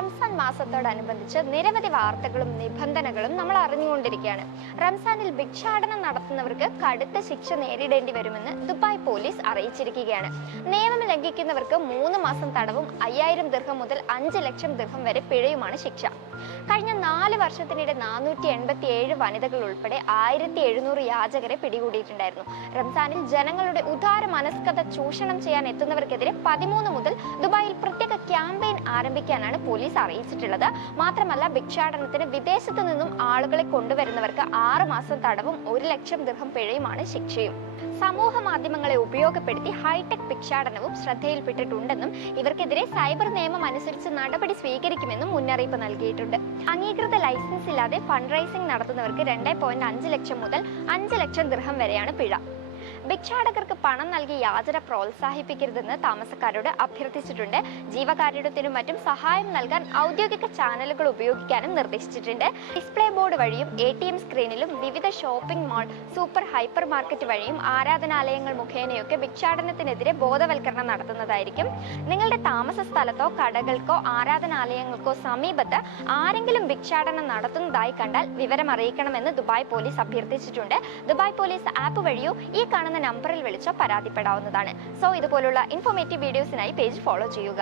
റംസാൻ മാസത്തോടനുബന്ധിച്ച് നിരവധി വാർത്തകളും നിബന്ധനകളും നമ്മൾ അറിഞ്ഞുകൊണ്ടിരിക്കുകയാണ്. റംസാനിൽ ഭിക്ഷാടനം നടത്തുന്നവർക്ക് കടുത്ത ശിക്ഷ നേരിടേണ്ടി വരുമെന്ന് ദുബായ് പോലീസ് അറിയിച്ചിരിക്കുകയാണ്. നിയമം ലംഘിക്കുന്നവർക്ക് 3 മാസം തടവും 5000 ദിർഹം മുതൽ 5 ലക്ഷം ദിർഹം വരെ പിഴയുമാണ് ശിക്ഷ. കഴിഞ്ഞ 4 വർഷത്തിനിടെ 487 വനിതകൾ ഉൾപ്പെടെ 1700 യാചകരെ പിടികൂടിയിട്ടുണ്ടായിരുന്നു. റംസാനിൽ ജനങ്ങളുടെ ഉദാര മനസ്കത ചൂഷണം ചെയ്യാൻ എത്തുന്നവർക്കെതിരെ 13 മുതൽ ദുബായിൽ പ്രത്യേക ക്യാമ്പയിൻ ആരംഭിക്കാനാണ് പോലീസ് അറിയിച്ചിട്ടുള്ളത്. മാത്രമല്ല, ഭിക്ഷാടനത്തിന് വിദേശത്തു നിന്നും ആളുകളെ കൊണ്ടുവരുന്നവർക്ക് 6 മാസം തടവും 1 ലക്ഷം ദിർഹം പിഴയുമാണ് ശിക്ഷയും. സമൂഹ മാധ്യമങ്ങളെ ഉപയോഗപ്പെടുത്തി ഹൈടെക് ഭിക്ഷാടനവും ശ്രദ്ധയിൽപ്പെട്ടിട്ടുണ്ടെന്നും ഇവർക്കെതിരെ സൈബർ നിയമം അനുസരിച്ച് നടപടി സ്വീകരിക്കുമെന്നും മുന്നറിയിപ്പ് നൽകിയിട്ടുണ്ട്. അംഗീകൃത ലൈസൻസ് ഇല്ലാതെ ഫണ്ട് റൈസിംഗ് നടത്തുന്നവർക്ക് 2.5 ലക്ഷം മുതൽ 5 ലക്ഷം ദിർഹം വരെയാണ് പിഴ. ഭിക്ഷാടകർക്ക് പണം നൽകി യാചന പ്രോത്സാഹിപ്പിക്കരുതെന്ന് താമസക്കാരോട് അഭ്യർത്ഥിച്ചിട്ടുണ്ട്. ജീവകാരുണ്യത്തിനും മറ്റും സഹായം നൽകാൻ ഔദ്യോഗിക ചാനലുകൾ ഉപയോഗിക്കാനും നിർദ്ദേശിച്ചിട്ടുണ്ട്. ഡിസ്പ്ലേ ബോർഡ് വഴിയും ATM സ്ക്രീനിലും വിവിധ shopping mall, super hyper market വഴിയും ആരാധനാലയങ്ങൾ മുഖേനയൊക്കെ ഭിക്ഷാടനത്തിനെതിരെ ബോധവൽക്കരണം നടത്തുന്നതായിരിക്കും. നിങ്ങളുടെ താമസ സ്ഥലത്തോ കടകൾക്കോ ആരാധനാലയങ്ങൾക്കോ സമീപത്ത് ആരെങ്കിലും ഭിക്ഷാടനം നടത്തുന്നതായി കണ്ടാൽ വിവരം അറിയിക്കണമെന്ന് ദുബായ് പോലീസ് അഭ്യർത്ഥിച്ചിട്ടുണ്ട്. ദുബായ് പോലീസ് ആപ്പ് വഴിയോ ഈ കാണുന്ന നമ്പറിൽ വിളിച്ചോ പരാതിപ്പെടാവുന്നതാണ്. സോ ഇതുപോലുള്ള ഇൻഫോർമേറ്റീവ് വീഡിയോസിനായി പേജ് ഫോളോ ചെയ്യുക.